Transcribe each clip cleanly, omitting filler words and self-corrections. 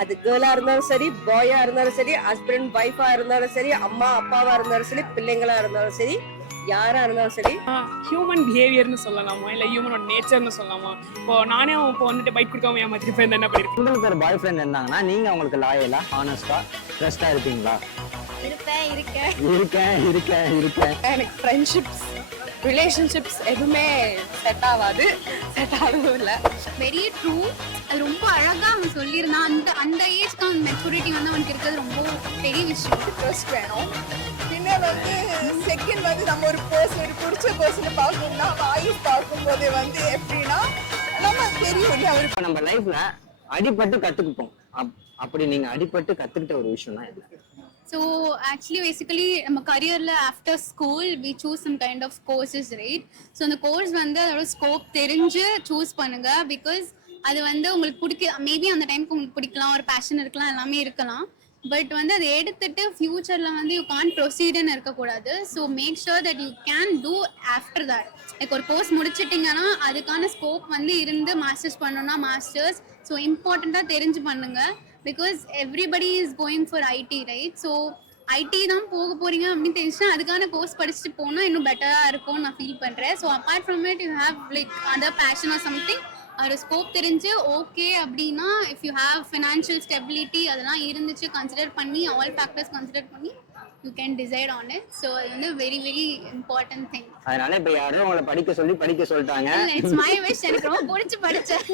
அது கேர்ளா இருந்தாலும் சரி, பாயா இருந்தாலும் சரி, ஹஸ்பண்ட் ஒய்ஃபா இருந்தாலும் சரி, அம்மா அப்பாவா இருந்தாலும் சரி, பிள்ளைங்களா இருந்தாலும் சரி, யாரா இருந்தாலும் சரி, ஹியூமன் பிஹேவியர்னு சொல்லலாமா இல்லை ஹியூமனோட நேச்சர்னு சொல்லலாமா? இப்போ நானே இப்போ வந்துட்டு பைக் கொடுக்காம ஏமாத்திட்டு போய் என்ன பண்ணிருக்கேன். உங்களுக்கு ஒரு பாய் ஃப்ரெண்ட் இருந்தாங்கன்னா நீங்க அவங்களுக்கு லாயலா, ஹானஸ்டா, ட்ரஸ்டா இருப்பீங்களா? இருக்கேன். எனக்கு ஃப்ரெண்ட்ஷிப்ஸ் ரிலேஷன்ஷிப்ஸ் எதுவுமே செட் ஆகாது, செட் ஆகவும் இல்லை. Very true. அது ரொம்ப அழகா அவன் சொல்லியிருந்தான். அந்த அந்த ஏஜ்க்கு அவன் மெச்சூரிட்டி வந்து அவனுக்கு இருக்கிறது ரொம்ப பெரிய விஷயம். ட்ரஸ்ட் வேணும். பின்ன வந்து செகண்ட் வந்து நம்ம ஒரு பர்சன் பிடிச்ச பர்சனை பார்க்கணும்னா வாய்ஸ் பார்க்கும்போது வந்து எப்படின்னா நம்ம தெரியும் இல்லை அவருக்கு. நம்ம லைஃப்ல அடிபட்டு கத்துக்கிட்டோம். அப்படி நீங்க அடிபட்டு கத்துக்கிட்ட ஒரு விஷயம்னா என்ன? So actually basically நம்ம கரியர்ல after school we choose some kind of courses, right? So அந்த கோர்ஸ் வந்து அதோட ஸ்கோப் தெரிஞ்சு சூஸ் பண்ணுங்க. பிகாஸ் அது வந்து உங்களுக்கு பிடிக்க மேபி அந்த டைமுக்கு உங்களுக்கு பிடிக்கலாம், ஒரு பேஷன் இருக்கலாம், எல்லாமே இருக்கலாம். பட் வந்து அதை எடுத்துட்டு ஃபியூச்சர்ல வந்து யூ கான் ப்ரொசீடுன்னு இருக்கக்கூடாது. So make sure that you can do after that. Like ஒரு கோர்ஸ் முடிச்சிட்டிங்கன்னா அதுக்கான ஸ்கோப் வந்து இருந்து மாஸ்டர்ஸ் பண்ணணும்னா மாஸ்டர்ஸ். ஸோ இம்பார்ட்டண்ட்டாக தெரிஞ்சு பண்ணுங்க. Because everybody is going for IT, right? So IT தான் போக போறீங்க அப்படின்னு தெரிஞ்சுன்னா அதுக்கான கோர்ஸ் படிச்சுட்டு போனால் இன்னும் பெட்டராக இருக்கும்னு நான் ஃபீல் பண்ணுறேன். So apart from it you have like other passion or something, ஒரு ஸ்கோப் தெரிஞ்சு ஓகே அப்படின்னா if you have financial stability அதெல்லாம் இருந்துச்சு கன்சிடர் பண்ணி ஆல் ஃபேக்டர்ஸ் கன்சிடர் பண்ணி you can decide on it. So அது வந்து வெரி வெரி இம்பார்ட்டன்ட் திங். அதனால இப்ப யாரும் உங்களை படிக்க சொல்லிட்டாங்க. It's my wish. எனக்கு ரொம்ப பிடிச்சி படிச்சேன்.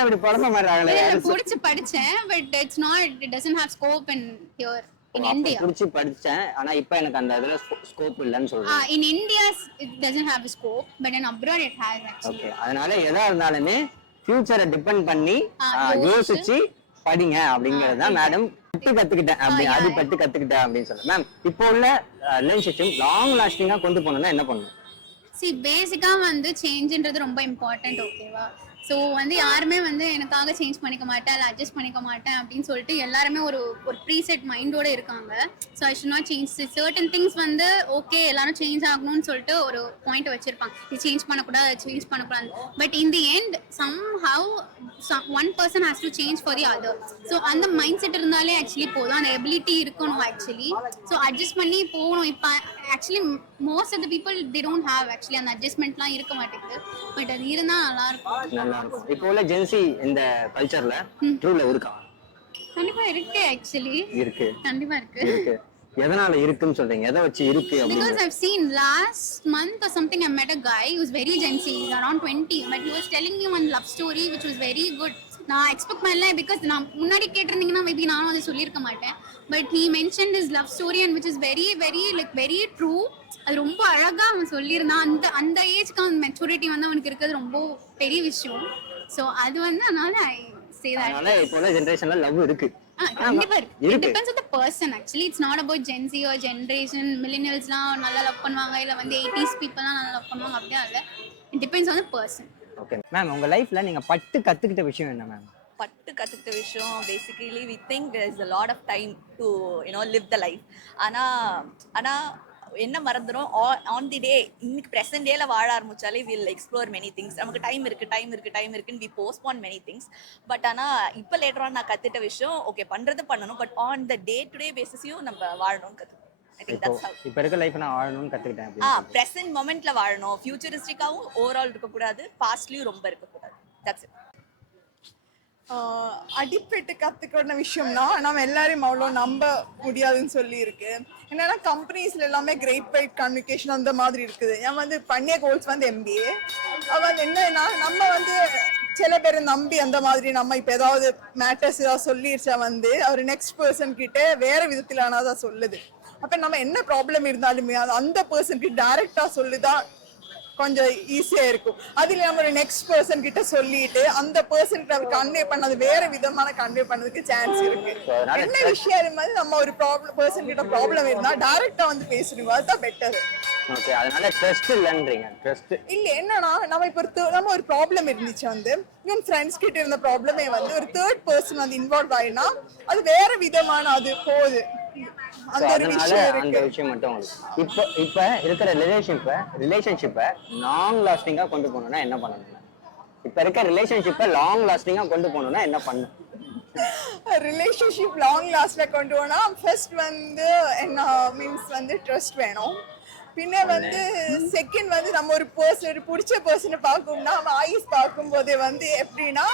அப்படி புலம்ப மாட்டாங்களே. பிடிச்சி படிச்சேன் but it's not, it doesn't have scope in here in India. புடிச்சு படிச்சேன் ஆனா இப்போ எனக்கு அந்த அதுல ஸ்கோப் இல்லன்னு சொல்றேன். In India it doesn't have a scope but in abroad it has actually. Okay, அதனால எதா இருந்தாலுமே ஃபியூச்சரை டிபெண்ட் பண்ணி யோசிச்சு படிங்க அப்படிங்கறது தான் மேடம் கத்துக்கிட்டேன். அப்படி அடிபட்டு கத்துக்கிட்டேன் அப்படின்னு சொல்றேன். மேம் இப்போ உள்ள ரிலேஷன்ஷிப் லாங் லாஸ்டிங்கா கொண்டு போகணும்னா என்ன பண்ணணும்? See பேசிக்கா வந்து சேஞ்ச்ன்றது ரொம்ப இம்பார்ட்டன்ட், ஓகேவா? ஸோ வந்து யாருமே வந்து எனக்காக சேஞ்ச் பண்ணிக்க மாட்டேன் இல்லை அட்ஜஸ்ட் பண்ணிக்க மாட்டேன் அப்படின்னு சொல்லிட்டு எல்லாருமே ஒரு ப்ரீசெட் மைண்டோட இருக்காங்க. So I should not change certain things. வந்து ஓகே எல்லாரும் சேஞ்ச் ஆகணும்னு சொல்லிட்டு ஒரு பாயிண்ட் வச்சிருப்பாங்க, இது சேஞ்ச் பண்ணக்கூடாது, சேஞ்ச் பண்ணக்கூடாது. But in the end somehow one person has to change for the other. So அந்த மைண்ட் செட் இருந்தாலே ஆக்சுவலி போதும், அந்த எபிலிட்டி இருக்கணும் ஆக்சுவலி. ஸோ அட்ஜஸ்ட் பண்ணி போகணும். இப்போ actually most of the people they don't have actually அந்த அட்ஜஸ்ட்மெண்ட்லாம் இருக்க மாட்டேங்குது. பட் அது இருந்தால் நல்லா இருக்கும். இப்போ உள்ள ஜென்சி இந்த கல்ச்சர்ல ட்ரூல இருக்கா? கண்டிப்பா இருக்கு ஆக்சுவலி. இருக்கு, கண்டிப்பா இருக்கு. எதனால இருக்குன்னு சொல்றீங்க? எதை வச்சு இருக்கு? Because I've seen last month or something I met a guy who was very Gen Z, he's around 20, but he was telling me one love story which was very good. நான் எக்ஸ்பெக்ட் பண்ணல because நான் முன்னாடி கேட்டிருந்தீங்கன்னா maybe நானும் அதை சொல்லியிருக்க மாட்டேன். But he mentioned his love story and which is very very like very true. அது ரொம்ப அழகா அவன் சொல்லியிருந்தான். அந்த அந்த ஏஜ்க்கு அவன் மெச்சூரிட்டி வந்து அவனுக்கு இருக்கிறது ரொம்ப பெரிய விஷயம். ஸோ அது வந்து அதனால I say that. அதனால இப்போ உள்ள ஜெனரேஷன்ல லவ் இருக்கு. கண்டிப்பா இருக்கு. It depends on the person actually. It's not about Gen Z or generation. Millennialsலாம் நல்லா லவ் பண்ணுவாங்க இல்ல வந்து 80s peopleலாம் நல்லா லவ் பண்ணுவாங்க அப்படியே இல்ல. It depends on the person. Okay ma'am, உங்க லைஃப்ல நீங்க பட்டு கத்துக்கிட்ட விஷயம் என்ன மேம்? பட்டு கற்றுக்கிட்ட விஷயம் basically we think there is a lot of time to live the life. ஆனால் என்ன மறந்துடும் ஆன் தி டே, இன்னைக்கு ப்ரெசன்ட் டேல வாழ ஆரம்பிச்சாலே வில் எக்ஸ்ப்ளோர் மெனி திங்ஸ். நமக்கு டைம் இருக்குன்னு we postpone many things. But ஆனால் இப்போ லேட்டராக நான் கற்றுட்ட விஷயம் ஓகே பண்ணுறது பண்ணணும், but on the day to day பேசிஸையும் நம்ம வாழணும்னு கற்றுக்கணும். இப்போ இருக்க லைஃப் நான் வாழணும்னு கற்றுக்கிட்டேன். ப்ரெசன்ட் மொமெண்ட்ல வாழணும், ஃபியூச்சரிஸ்டிக்காகவும் ஓவரால் இருக்கக்கூடாது, பாஸ்ட்லயும் ரொம்ப இருக்கக்கூடாது. That's it. அடிப்பட்டு கற்றுக்கிற விஷயம்னா நம்ம எல்லாரையும் அவ்வளோ நம்ப முடியாதுன்னு சொல்லி இருக்கு. என்னன்னா கம்பெனிஸ்ல எல்லாமே கிரேட் பைட் கம்யூனிகேஷன் அந்த மாதிரி இருக்குது. ஏன் வந்து பண்ணிய கோல்ஸ் வந்து MBA. அவன் என்னன்னா நம்ம வந்து சில பேரை நம்பி அந்த மாதிரி நம்ம இப்போ ஏதாவது மேட்டர்ஸ் ஏதாவது சொல்லிடுச்சா வந்து அவர் நெக்ஸ்ட் பர்சன் கிட்ட வேற விதத்தில் ஆனால் தான் சொல்லுது. அப்போ நம்ம என்ன ப்ராப்ளம் இருந்தாலுமே அது அந்த பர்சன் கிட்ட டைரக்டாக சொல்லுதான் கொஞ்சம் ஈஸியா இருக்கும். அதுல நம்ம ஒரு நெக்ஸ்ட் பர்சன் கிட்ட சொல்லிட்டு அந்த பர்சன் கிட்ட கன்வே பண்ணது வேற விதமான கன்வே பண்ணதுக்கு சான்ஸ் இருக்கு. என்ன விஷயம் இருந்தாலும் நம்ம ஒரு பர்சன் கிட்ட ப்ராப்ளம் இருந்தா டைரக்டா வந்து பேசுறீங்க, அதுதான் பெட்டர். ஓகே, அதனால ட்ரஸ்ட் இல்லன்றீங்க. ட்ரஸ்ட் இல்ல என்னன்னா நம்ம இப்ப நம்ம ஒரு ப்ராப்ளம் இருந்துச்சு வந்து இவன் ஃப்ரெண்ட்ஸ் கிட்ட இருந்த ப்ராப்ளமே வந்து ஒரு தேர்ட் பர்சன் வந்து இன்வால்வ் ஆயினா அது வேற விதமான அது போகுது. அந்த விஷயம் மட்டும் இப்ப இருக்கிற ரிலேஷன்ஷிப்பை லாங் லாஸ்டிங்கா கொண்டு போகணும்னா என்ன பண்ணணும்? இப்ப இருக்க ரிலேஷன்ஷிப்பை லாங் லாஸ்டிங்கா கொண்டு போகணும்னா என்ன பண்ணு? ரிலேஷன்ஷிப் லாங் லாஸ்ட்ல கொண்டு போனா ஃபர்ஸ்ட் வந்து என்ன மீன்ஸ் வந்து ட்ரஸ்ட் வேணும். பின்ன வந்து செகண்ட் வந்து நம்ம ஒரு பிடிச்ச பர்சனை பார்க்கணும்னா நம்ம ஐஸ் பார்க்கும்போதே வந்து எப்படின்னா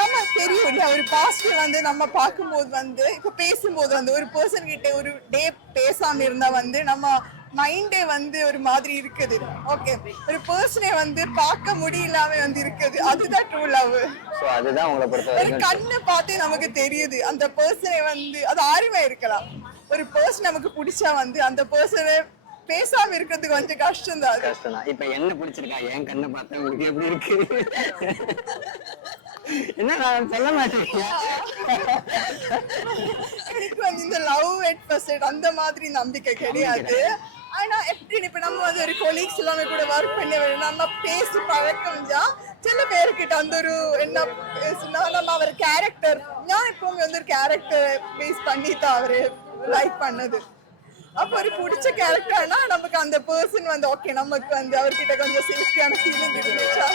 நம்ம தெரியும் இல்லையா, ஒரு பாசிட்டிவ் வந்து நம்ம பார்க்கும்போது வந்து இப்போ பேசும்போது வந்து ஒரு பர்சன் கிட்ட ஒரு டே பேசாம இருந்தா வந்து நம்ம மைண்டே வந்து ஒரு மாதிரி இருக்குது. ஓகே, ஒரு பர்சனை வந்து பார்க்க முடியலாம வந்து இருக்குது, அதுதான் ட்ரூ லவ். சோ அதுதான் உங்களை பொறுத்த ஒரு வரைக்கும் கண்ணு பார்த்தே நமக்கு தெரியுது அந்த பர்சனை வந்து, அது ஆர்வமா இருக்கலாம். ஒரு பர்சன் நமக்கு பிடிச்சா வந்து அந்த பர்சனை பேசாம இருக்கிறது கொஞ்சம் கஷ்டம் தான். கஷ்டம் தான். இப்ப என்ன பிடிச்சிருக்கா? என் கண்ணை பார்த்தா உங்களுக்கு எப்படி இருக்கு? என்ன நான் சொல்ல மாட்டேங்க. எனக்கு வந்து இந்த லவ் அட் ஃபர்ஸ்ட் சைட் அந்த மாதிரி நம்பிக்கை கிடையாது. ஆனா எப்படி இப்ப நம்ம வந்து ஒரு கொலீக்ஸ் எல்லாமே கூட ஒர்க் பண்ணி நம்ம பேசி பழக்கம் தான். சில பேர்கிட்ட அந்த ஒரு என்ன பேசுனா நம்ம அவர் கேரக்டர், நான் எப்பவுமே வந்து ஒரு கேரக்டர் பேஸ் பண்ணி தான் அவரு லைக் பண்ணது. அப்போ ஒரு பிடிச்ச கேரக்டர்னா நமக்கு அந்த பர்சன் வந்து ஓகே, நமக்கு வந்து அவர்கிட்ட கொஞ்சம் சேஃப்டியான ஃபீலிங் இருந்துச்சா,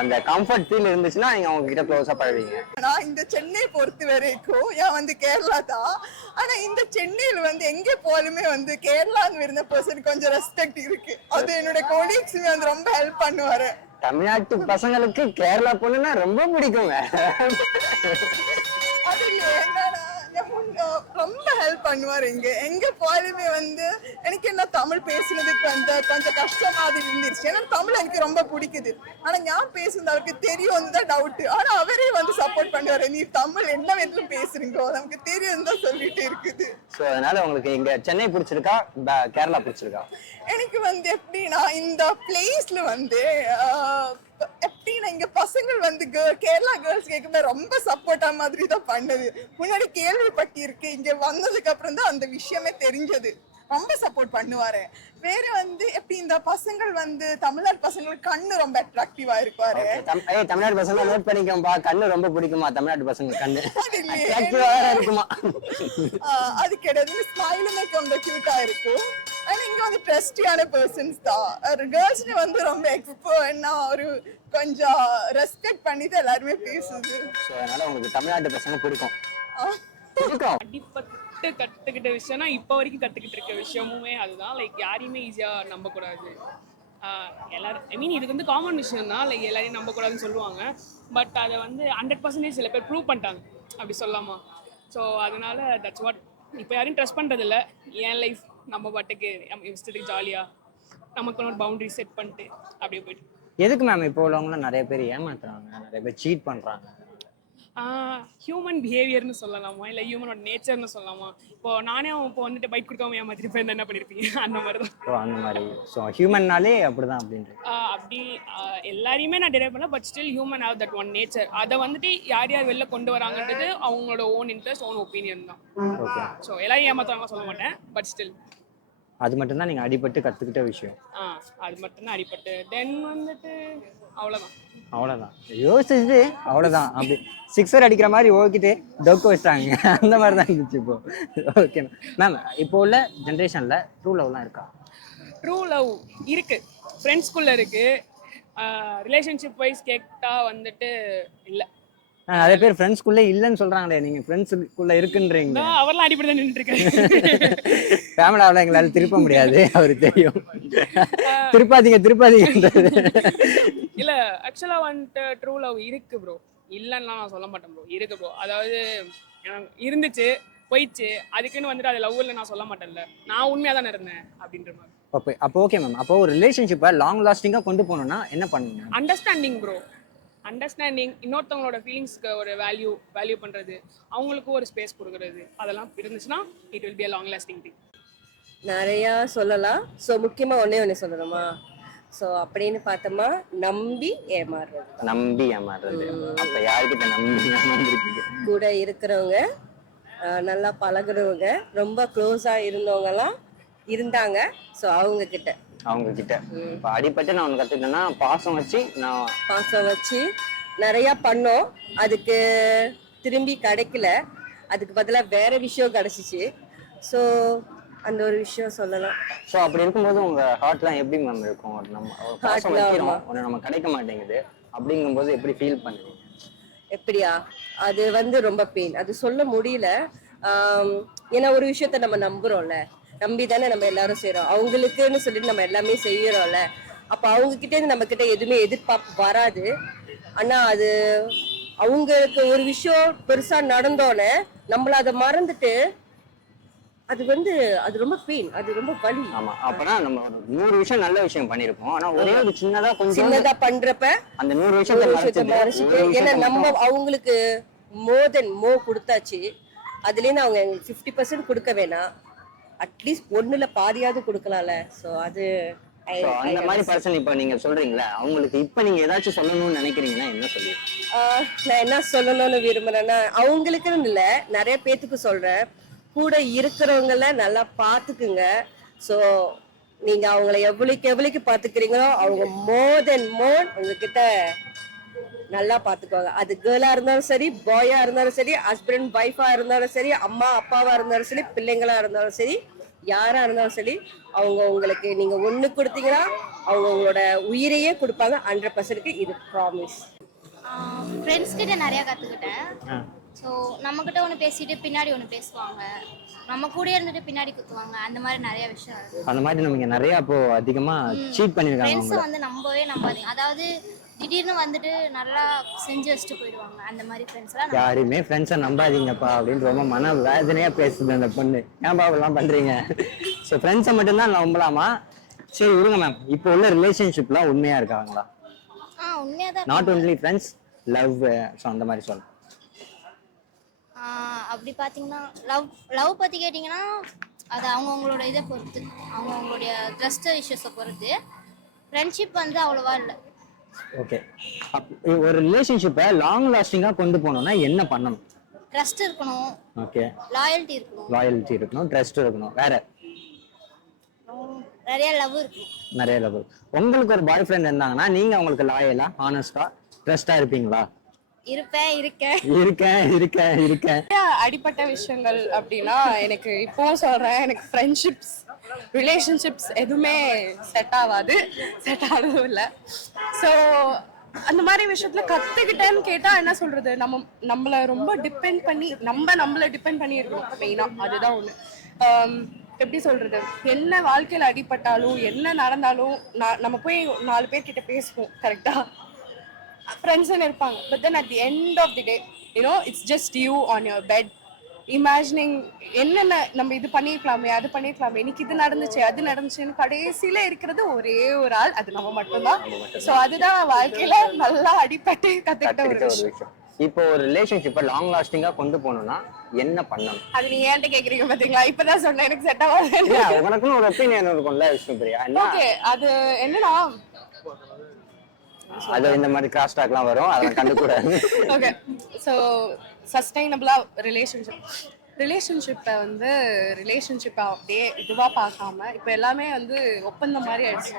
அந்த கம்ஃபர்ட் ஃபீல் இருந்துச்சுன்னா நீங்க அவங்க கிட்ட க்ளோஸா பழவீங்க. நான் இந்த சென்னை பொறுத்த வரைக்கும் ஏன் வந்து கேரளா தான். ஆனா இந்த சென்னையில வந்து எங்க போலுமே வந்து கேரளான்னு இருந்த பர்சன் கொஞ்சம் ரெஸ்பெக்ட் இருக்கு. அது என்னோட கொலீக்ஸுமே வந்து ரொம்ப ஹெல்ப் பண்ணுவாரு. தமிழ்நாட்டு பசங்களுக்கு கேரளா பொண்ணுன்னா ரொம்ப பிடிக்குங்க. அது என்னன்னா ரொம்ப ஹெல்ப் பண்ணுவாரு. எங்க போலுமே வந்து எனக்கு என்ன தமிழ் பேசுனதுக்கு வந்து கொஞ்சம் கஷ்டமா இருந்துருச்சு. ஏன்னா தமிழ் எனக்கு ரொம்ப பிடிக்குது. ஆனா நான் பேசுனது அவருக்கு தெரியும் தான் டவுட். ஆனா அவரே வந்து சப்போர்ட் பண்ணுவாரு, நீ தமிழ் என்ன வேணும் பேசுறீங்க, நமக்கு தெரியும் தான் சொல்லிட்டு இருக்குது. சோ அதனால உங்களுக்கு இங்க சென்னை பிடிச்சிருக்கா கேரளா பிடிச்சிருக்கா? எனக்கு வந்து எப்படின்னா இந்த பிளேஸ்ல வந்து எப்படின்னா இங்க பசங்கள் வந்து கேரளா கேர்ள்ஸ் கேட்கும்போது ரொம்ப சப்போர்ட்டா மாதிரி தான் பண்ணது. முன்னாடி கேள்விப்பட்டி இருக்கு, இங்க வந்ததுக்கு அப்புறம் தான் அந்த விஷயமே தெரிஞ்சது. ரொம்ப சப்போர்ட் பண்ணுவாரு. வேற வந்து எப்படி இந்த பசங்கள் வந்து தமிழ்நாடு பசங்களுக்கு கண்ணு ரொம்ப அட்ராக்டிவா இருப்பாரு. தமிழ்நாடு பசங்க நோட் பண்ணிக்கோம்பா, கண்ணு ரொம்ப பிடிக்குமா தமிழ்நாடு பசங்க? கண்ணு அட்ராக்டிவா இருக்குமா? அது கிடையாது, ஸ்மைலுமே கொஞ்சம் கியூட்டா இருக்கும். ஆனா இங்க வந்து ட்ரஸ்டியான பர்சன்ஸ் தான். கேர்ள்ஸ் வந்து ரொம்ப என்ன ஒரு கொஞ்சம் ரெஸ்பெக்ட் பண்ணி தான் எல்லாருமே பேசுது. சோ அதனால உங்களுக்கு தமிழ்நாட்டு பசங்க பிடிக்கும். அடிப்பட்டு கத்துக்கிட்ட விஷயம்னா இப்போ வரைக்கும் கத்துக்கிட்டு இருக்க விஷயமுமே அதுதான். லைக் யாரையுமே ஈஸியா நம்ப கூடாது. எல்லாரும் ஐ மீன் இது வந்து காமன் விஷயம் தான், லைக் எல்லாரையும் நம்ப கூடாதுன்னு சொல்லுவாங்க. பட் அதை வந்து 100% சில பேர் ப்ரூவ் பண்ணிட்டாங்க, அப்படி சொல்லாமா. ஸோ அதனால தட்ஸ் வாட். இப்போ யாரையும் ட்ரஸ்ட் பண்றது இல்லை. என் லைஃப் நம்ம பாட்டுக்கு இஷ்டத்துக்கு ஜாலியா நமக்கு ஒரு பவுண்டரி செட் பண்ணிட்டு அப்படியே போயிட்டு. எதுக்கு மேம் இப்போ உள்ளவங்களும் நிறைய பேர் ஏமாத்துறாங்க, நிறைய பேர் சீட் பண்றாங்க? ஹியூமன் பிஹேவியர்னு சொல்லலாமா, இல்லை ஹியூமனோட நேச்சர்னு சொல்லலாமா. இப்போ நானே இப்போ வந்துட்டு பைக் கொடுக்காம ஏமாத்திட்டு போய் என்ன பண்ணியிருப்பீங்க, அந்த மாதிரி தான். ஓ அந்த மாதிரி. ஸோ ஹியூமன்னாலே அப்படிதான் அப்படின்ட்டு அப்படி எல்லாரையுமே நான் டிரைவ் பண்ணல. But still human have that one nature. அதை வந்துட்டு யார் யார் வெளில கொண்டு வராங்கன்றது அவங்களோட ஓன் இன்ட்ரெஸ்ட், ஓன் ஒப்பீனியன் தான். ஓகே. ஸோ எல்லாரும் ஏமாத்துறாங்க சொல்ல மாட்டேன், பட் ஸ்டில் அது மட்டும்தான் நீங்க அடிபட்டு கத்துக்கிட்ட விஷயம். அது மட்டும்தான் அடிபட்டு. தென் வந்துட்டு அவ்வளோதான் யோசிச்சுட்டு அவ்வளோதான். அப்படி சிக்ஸர் அடிக்கிற மாதிரி ஓக்கிட்டு டொக்கு வச்சிட்டாங்க, அந்த மாதிரி தான் இருந்துச்சு இப்போ. ஓகே மேம், இப்போ உள்ள ஜென்ரேஷனில் ட்ரூ லவ்லாம் இருக்கா? ட்ரூ லவ் இருக்கு, ஃப்ரெண்ட்ஸ்குள்ளே இருக்கு. ரிலேஷன்ஷிப் வைஸ் கேட்டால் வந்துட்டு இல்லை. நிறைய பேர் ஃப்ரெண்ட்ஸ்குள்ளே இல்லைன்னு சொல்றாங்களே, நீங்க ஃப்ரெண்ட்ஸுக்குள்ள இருக்குன்றீங்க. அவர்லாம் அடிப்படை தான் நின்றுட்டு இருக்கேன். ஃபேமிலியாவில் எங்களால் திருப்ப முடியாது, அவருக்கு தெரியும். திருப்பாதீங்கன்றது இல்ல. ஆக்சுவலா வந்துட்டு ட்ரூ லவ் இருக்கு ப்ரோ, இல்லைன்னா நான் சொல்ல மாட்டேன் ப்ரோ, இருக்கு ப்ரோ. அதாவது இருந்துச்சு போயிடுச்சு, அதுக்குன்னு வந்துட்டு அது லவ் இல்லை நான் சொல்ல மாட்டேன்ல, நான் உண்மையாக தானே இருந்தேன் அப்படின்ற மாதிரி. அப்போ ஓகே மேம், அப்போ ஒரு ரிலேஷன்ஷிப்பை லாங் லாஸ்டிங்காக கொண்டு போகணும்னா என்ன பண்ணுங்க? Understanding bro, understanding. இன்னொருத்தவங்களோட ஃபீலிங்ஸ்க்கு ஒரு வேல்யூ பண்ணுறது, அவங்களுக்கு ஒரு ஸ்பேஸ் கொடுக்குறது, அதெல்லாம் இருந்துச்சுன்னா it will be a long lasting thing. நிறையா சொல்லலாம். ஸோ முக்கியமாக ஒன்று சொல்லணுமா? ஸோ அப்படின்னு பார்த்தோமா, நம்பி ஏமாறுறது. அப்போ யார்கிட்ட நம்பி ஏமாந்துருக்கீங்க? கூட இருக்கிறவங்க, நல்லா பழகுறவங்க, ரொம்ப க்ளோஸாக இருந்தவங்கலாம் இருந்தாங்க. ஸோ அவங்க கிட்ட இப்போ அடிப்பட்டு நான் ஒன்று கற்றுக்கிட்டேன்னா பாசம் வச்சு நிறையா பண்ணோம். அதுக்கு திரும்பி கிடைக்கல, அதுக்கு பதிலாக வேற விஷயம் கிடைச்சிச்சு. ஸோ அந்த ஒரு விஷயம் சொல்லலாம். ஸோ அப்படி இருக்கும்போது உங்க ஹார்ட்லாம் எப்படி மேம் இருக்கும்? நம்ம பாசம் வைக்கிறோம், ஒன்று நம்ம கிடைக்க மாட்டேங்குது, அப்படிங்கும்போது எப்படி ஃபீல் பண்ணுவீங்க? எப்படியா? அது வந்து ரொம்ப பெயின். அது சொல்ல முடியல. ஏன்னா ஒரு விஷயத்த நம்ம நம்புறோம்ல, நம்பி தானே நம்ம எல்லாரும் செய்றோம். அவங்களுக்குன்னு சொல்லிட்டு நம்ம எல்லாமே செய்யறோம்ல. அப்ப அவங்க கிட்ட இருந்து நம்ம கிட்ட எதுவுமே எதிர்பார்ப்பு வராது. ஆனா அது அவங்களுக்கு ஒரு விஷயம் பெருசா நடந்தோன்னே நம்மள அதை மறந்துட்டு அது வந்து அது ரொம்ப பெயின், அது ரொம்ப வலி. ஆமா, அப்பனா நம்ம ஒரு 100 விஷயம் நல்ல விஷயம் பண்ணிருப்போம். ஆனா ஒரே ஒரு சின்னதா கொஞ்சம் சின்னதா பண்றப்ப அந்த 100 ஒரு விஷயத்தை விஷயத்த மறைச்சிட்டு மறைச்சிட்டு, ஒரு ஏன்னா விஷயத்தை நம்ம மட்டும் அவங்களுக்கு மோர் தென் கொடுத்தாச்சு. அதுலேருந்து அவங்க 50% கொடுக்க வேணாம், அட்லீஸ்ட் ஒண்ணுல பாதியாவது கொடுக்கலாம்ல. ஸோ அது So, அந்த மாதிரி பர்சன் இப்ப நீங்க சொல்றீங்களா, அவங்களுக்கு இப்ப நீங்க ஏதாச்சும் சொல்லணும்னு நினைக்கிறீங்கன்னா என்ன சொல்லுவீங்க? நான் என்ன சொல்லணும்னு விரும்புறேன்னா, அவங்களுக்குன்னு இல்லை, நிறைய பேத்துக்கு சொல்றேன், கூட இருக்கிறவங்கள நல்லா பார்த்துக்குங்க. ஸோ நீங்க அவங்கள எவ்வளவுக்கு பாத்துக்கிறீங்களோ அவங்க மோர் தென் மோர் உங்ககிட்ட நல்லா பாத்துக்குவாங்க. அது கேர்ளா இருந்தாலும் சரி, பாயா இருந்தாலும் சரி, ஹஸ்பண்ட் ஒய்ஃபா இருந்தாலும் சரி, அம்மா அப்பாவா இருந்தாலும் சரி, பிள்ளைங்களா இருந்தாலும் சரி, யாரா இருந்தாலும் சரி, அவங்க உங்களுக்கு நீங்க ஒண்ணு கொடுத்தீங்கன்னா அவங்க உங்களோட உயிரையே கொடுப்பாங்க. 100%. இது ப்ராமிஸ். ஃப்ரெண்ட்ஸ் கிட்ட நிறையா கற்றுக்கிட்டேன். ஸோ நம்மக்கிட்ட ஒன்று பேசிட்டு பின்னாடி ஒன்று பேசுவாங்க, நம்ம கூட இருந்துட்டு பின்னாடி குத்துவாங்க, அந்த மாதிரி நிறைய விஷயம் இருக்கு. அந்த மாதிரி நமக்கு நிறைய அப்போ அதிகமா சீட் பண்ணிருக்காங்க ஃப்ரெண்ட்ஸை வந்து நம்பவே நம்பாதீங்க. அதாவது திடீர்னு வந்துட்டு நல்லா செஞ்சு வச்சுட்டு போயிடுவாங்க. அந்த மாதிரி ஃப்ரெண்ட்ஸ்லாம் யாரையுமே ஃப்ரெண்ட்ஸை நம்பாதீங்கப்பா அப்படின்னு ரொம்ப மன வேதனையா பேசுது அந்த பொண்ணு. ஏன் பாவெல்லாம் பண்றீங்க? ஸோ ஃப்ரெண்ட்ஸை மட்டும்தான் நம்பலாமா? சரி விடுங்க மேம், இப்போ உள்ள ரிலேஷன்ஷிப்லாம் உண்மையா இருக்காங்களா? உண்மையாக தான் not only friends, love, so அந்த மாதிரி சொல்லணும். அப்படி பார்த்தீங்கன்னா லவ் பற்றி கேட்டிங்கன்னா அது அவங்கவுங்களோட இதை பொறுத்து, அவங்கவுங்களுடைய ட்ரஸ்ட் இஷ்யூஸை பொறுத்து. ஃப்ரெண்ட்ஷிப் வந்து அவ்வளோவா இல்லை. ஓகே, ஒரு ரிலேஷன்ஷிப்பை லாங் லாஸ்டிங்கா கொண்டு போகணும்னா என்ன பண்ணணும்? ட்ரஸ்ட் இருக்கணும், ஓகே, லாயல்ட்டி இருக்கணும், லாயல்ட்டி இருக்கணும், ட்ரஸ்ட் இருக்கணும், வேற நிறைய லவ் இருக்கணும். நிறைய லவ். உங்களுக்கு ஒரு பாய் ஃப்ரெண்ட் இருந்தாங்கன்னா நீங்க அவங்களுக்கு லாயலா, ஹானஸ்டா, ட்ரஸ்டா இருப்பீங்களா? இருக்கேன். அடிப்பட்ட விஷயங்கள் அப்படின்னா எனக்கு இப்போவும் சொல்றேன், எனக்கு ஃப்ரெண்ட்ஷிப்ஸ் ரிலேஷன்ஷிப்ஸ் எதுவுமே செட் ஆனதும் இல்லை. ஸோ அந்த மாதிரி விஷயத்துல கத்துக்கிட்டேன்னு கேட்டா என்ன சொல்றது, நம்மளை ரொம்ப டிபெண்ட் பண்ணி நம்மளை டிபெண்ட் பண்ணி இருக்கோம் மெயினா. அதுதான் ஒண்ணு. எப்படி சொல்றது, என்ன வாழ்க்கையில அடிபட்டாலும் என்ன நடந்தாலும் நம்ம போய் 4 பேர்கிட்ட பேசுவோம், கரெக்டா? ஃப்ரெண்ட்ஸ்ன்னு இருப்பாங்க. But then at the end of the day it's just you on your bed imagining என்னென்ன நம்ம இது பண்ணிருக்கலாமே, அது பண்ணிருக்கலாமே, இன்னைக்கு இது நடந்துச்சு அது நடந்துச்சுன்னு கடைசியில இருக்கிறது ஒரே ஒரு ஆள், அது நம்ம மட்டும்தான். ஸோ அதுதான் வாழ்க்கையில நல்லா அடிபட்டு கத்துக்கிட்ட ஒரு விஷயம். இப்போ ஒரு ரிலேஷன்ஷிப்பை லாங் லாஸ்டிங்கா கொண்டு போகணும்னா என்ன பண்ணணும்? அது நீங்க ஏன்ட்ட கேக்குறீங்க பாத்தீங்களா? இப்பதான் சொன்னேன் எனக்கு செட் ஆகாது. உனக்குன்னு ஒரு ஒப்பீனியன் இருக்கும்ல விஷ்ணுபிரியா? ஓகே, அது என்னன்னா அது இந்த மாதிரி கிராஸ் டாக்லாம் வரும், அதெல்லாம் கண்டுக்கூடாது. ஓகே, ஸோ சஸ்டைனபிளா ரிலேஷன்ஷிப்பை வந்து ரிலேஷன்ஷிப்பை அப்படியே இதுவாக பார்க்காம இப்போ எல்லாமே வந்து ஒப்பந்தம் மாதிரி ஆயிடுச்சு.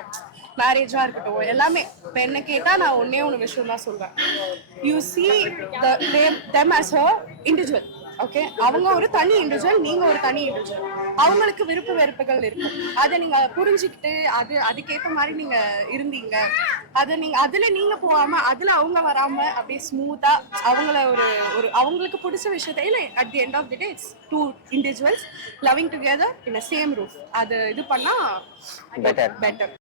மேரேஜாக இருக்கட்டும், எல்லாமே. இப்போ என்ன கேட்டால் நான் ஒன்று விஷயம் தான் சொல்வேன். You see them as a individual. Okay, அவங்க ஒரு தனி இண்டிவிஜுவல், நீங்க ஒரு தனி இண்டிவிஜுவல். அவங்களுக்கு விருப்ப வெறுப்புகள் இருக்கும், அதை நீங்க புரிஞ்சுக்கிட்டு அதுக்கேற்ற மாதிரி நீங்க இருந்தீங்க. அதுல நீங்க போகாம அதுல அவங்க வராம அப்படியே ஸ்மூத்தா அவங்கள ஒரு அவங்களுக்கு பிடிச்ச விஷயத்த இல்லை. At the end of the day it's 2 individuals loving together in a same roof. அது இது பண்ணா பெட்டர்.